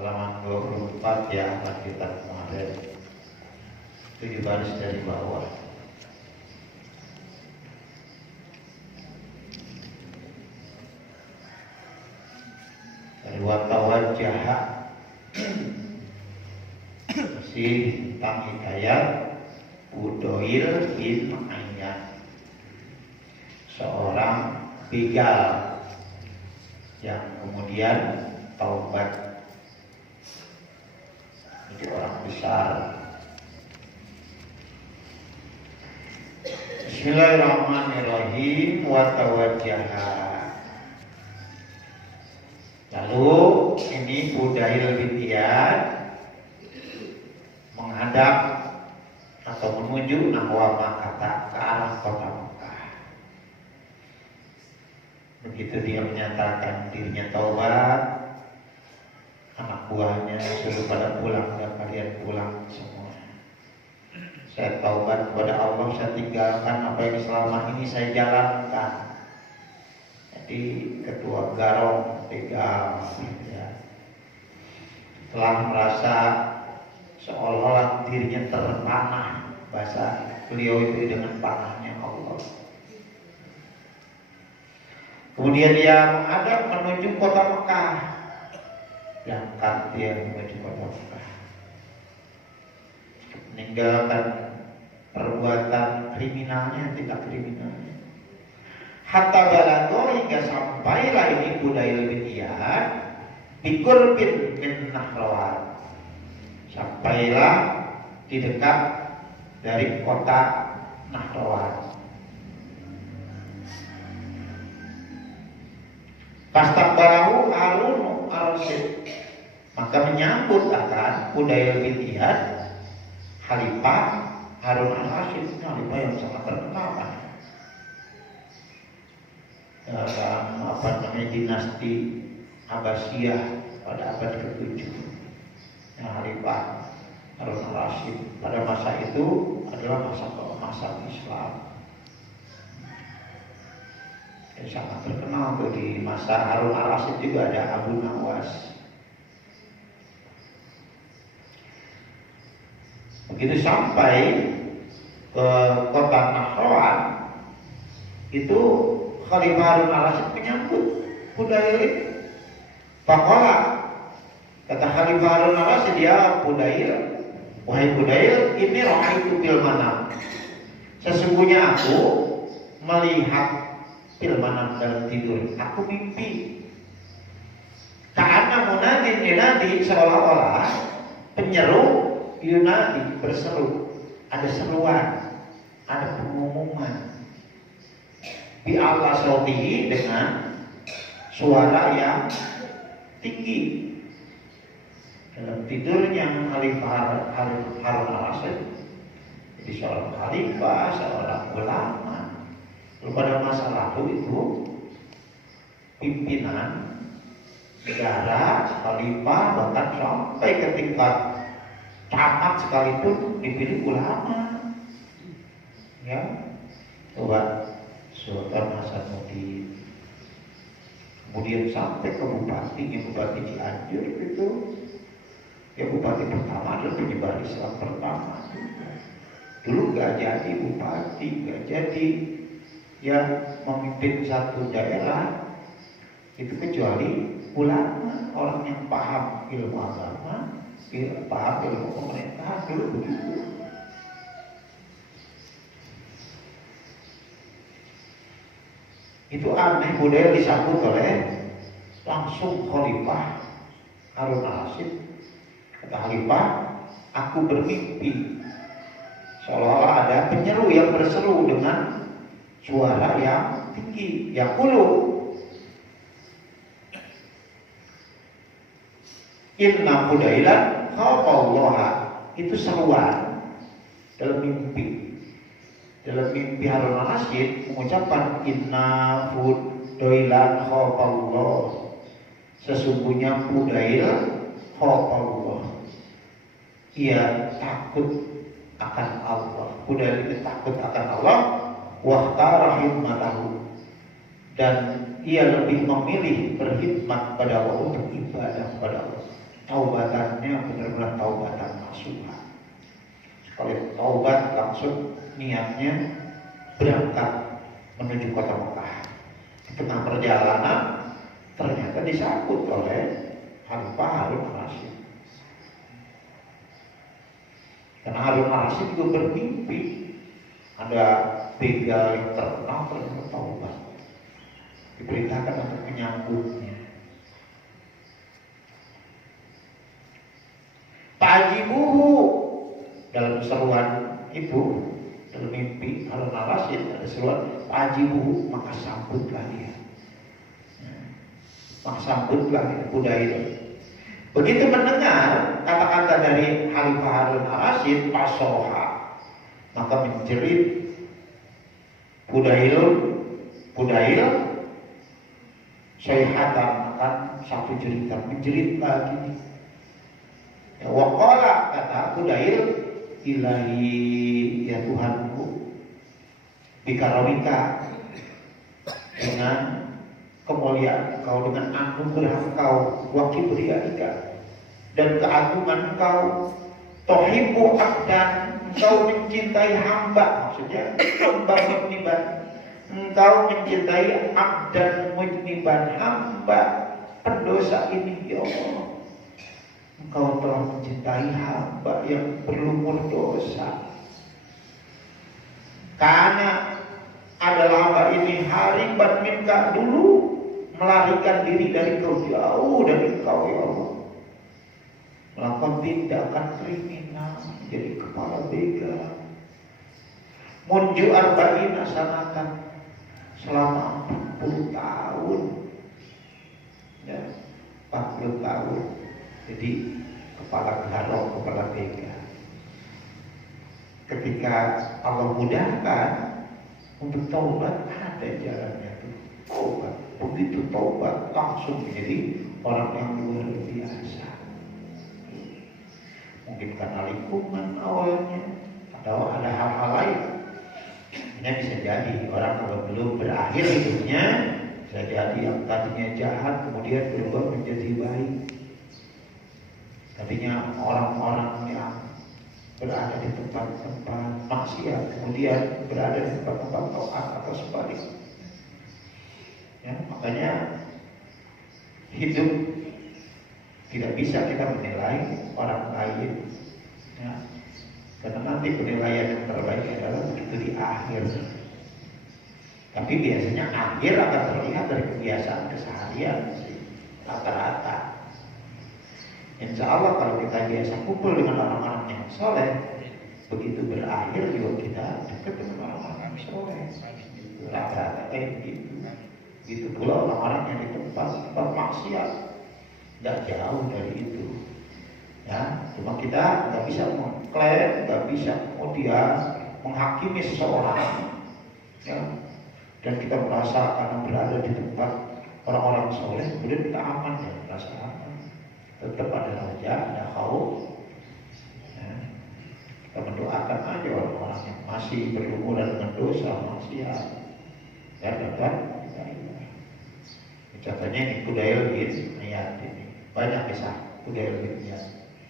halaman 24 ya, akan kita kemarin 7 baris dari bawah. Dari watawajjaha masih tentang hikayat Fudail bin Iyad, seorang begal yang kemudian taubat menjadi orang besar. Bismillahirrahmanirrahim. Watawajjaha. Lalu ini Fudail bin Iyad menghadap atau menuju nahwa Makkah, ke arah kota Makkah. Begitu dia menyatakan dirinya taubat, anak buahnya suruh pada pulang, dan kalian pulang semua. Saya taubat kepada Allah, saya tinggalkan apa yang selama ini saya jalankan. Jadi ketua garong begal ya, telah merasa seolah-olah dirinya terpanah, bahasa beliau itu dengan panahnya Allah. Kemudian dia menghadap menuju kota Mekah, berangkat dia menuju kota Mekah, meninggalkan perbuatan kriminalnya, tindak kriminalnya. Hatta balagho, hingga sampailah ini Fudail bin Iyad biqurbin min Nahrawan, sampailah di dekat dari kota Nahrawan. Fastaqbalahu Harun ar-Rasyid, maka menyambut akan Fudail bin Iyad Khalifah Harun ar-Rasyid, khalifah yang sangat terkenal kan, dalam dinasti Abbasiyah pada abad ke-7. Khalifah Harun ar-Rasyid pada masa itu adalah masa keemasan Islam. Yang sangat terkenal tuh di masa Harun ar-Rasyid juga ada Abu Nawas. Begitu sampai ke kota Nahrawan, itu Khalifah Harun ar-Rasyid menyambut Fudail. Faqala, kata Khalifah Harun ar-Rasyid, ya Fudail, wahai Fudail, ini ra'aitu fil manam, sesungguhnya aku melihat fil manam, dalam tidur, aku mimpi. Ka'anna munadin yunadi, seolah-olah penyeru yunadi, berseru, ada seruan, ada pengumuman. Bi Allah sautihi, dengan suara yang tinggi. Dalam tidurnya Khalifah Harun ar-Rasyid, jadi seorang khalifah, seorang ulama. Lalu pada masa lalu itu pimpinan negara, khalifah, bahkan sampai ke tingkat camat sekalipun dipilih ulama. Ya, coba Sultan Hasanuddin, kemudian sampai ke bupati Cianjur itu, ya bupati pertama adalah penyebar Islam pertama. Dulu gak jadi bupati, gak jadi yang memimpin satu daerah itu kecuali ulama, orang yang paham ilmu agama, paham ilmu pemerintahan, dulu begitu. Itu aneh, Fudail disambut oleh langsung Khalifah Harun ar-Rasyid. Kata Khalifah, aku bermimpi seolah-olah ada penyeru yang berseru dengan suara yang tinggi, yang ulu. Inna Fudailan khawfallaha, itu seruan dalam mimpi. Dalam mimpi Harun ar-Rasyid mengucapkan inna Fudailan khawfallah, sesungguhnya Fudail khawfallah, ia takut akan Allah. Fudail itu takut akan Allah. Wahtara hikmatahu, dan ia lebih memilih berkhidmat pada Allah, untuk ibadah kepada Allah. Taubat namanya benar-benar taubatan nasuha. Kalau taubat langsung niatnya berangkat menuju kota Mekah. Di tengah perjalanan ternyata disambut oleh Khalifah Harun Ar-Rasyid. Karena Harun Ar-Rasyid juga bermimpi ada begal yang terkenal ternyata taubat. Diperintahkan untuk menyambutnya. Pajibuhu, dalam seruan itu, dalam mimpi Harun Ar-Rasyid ada seruan pajibuhu, maka sambutlah dia. Maka sambutlah dia, Budayl. Begitu mendengar kata-kata dari Khalifah Harun Ar-Rasyid, pasoha, maka menjerit Budayl, sayhatan, akan satu cerita menjerit lagi. Ya, waqala, kata Budayl, ilahi, ya Tuhanku, bikarawika, dengan kemuliaan Engkau, dengan anugerah Engkau, wa kibriyaika, dan keagungan Engkau, tuhibbu abdan, Engkau mencintai hamba, maksudnya hamba mujniban, Engkau mencintai abdan mujniban, hamba pendosa ini, ya Allah. Engkau telah mencintai hamba yang berlumur dosa. Karena adalah hamba ini hariban minka, dulu melarikan diri dari Kau, jauh dari Kau, ya Allah. Melakukan tindakan kriminal, jadi kepala begal. Munju arba'ina sanatan, selama 40 tahun. Ya, 40 tahun. Jadi kepala garong, kepala begal. Ketika Allah mudahkan untuk taubat, ada jalannya tuh. Taubat, begitu taubat langsung menjadi orang yang luar biasa. Mungkin karena lingkungan awalnya, atau ada hal-hal lain. Ini bisa jadi orang kalau belum berakhir hidupnya, bisa jadi yang tadinya jahat kemudian berubah menjadi baik. Tadinya orang-orang yang berada di tempat-tempat maksiat kemudian berada di tempat-tempat taat atau sebaliknya. Ya, makanya hidup tidak bisa kita menilai orang lain, ya, karena nanti penilaian yang terbaik adalah begitu di akhir. Tapi biasanya akhir akan terlihat dari kebiasaan keseharian rata-rata. Insya Allah kalau kita biasa kumpul dengan orang-orang yang soleh, begitu berakhir juga kita dekat dengan orang-orang yang soleh. Rata-rata kayak gitu. Gitu pula orang-orang yang di tempat maksiat, nggak jauh dari itu. Ya, cuma kita nggak bisa mengklaim, nggak bisa kemudian menghakimi seseorang. Ya, dan kita merasa karena berada di tempat orang-orang soleh, kemudian kita aman, ya, merasa aman. Tetap ada raja, ada khauf. Ya, kita mendoakan aja orang-orang yang masih berlumuran dengan dosa maksiat, ya, dapat kita iman. Contohnya ini Budayl bin Iyad ini, banyak kisah Budayl bin Iyad.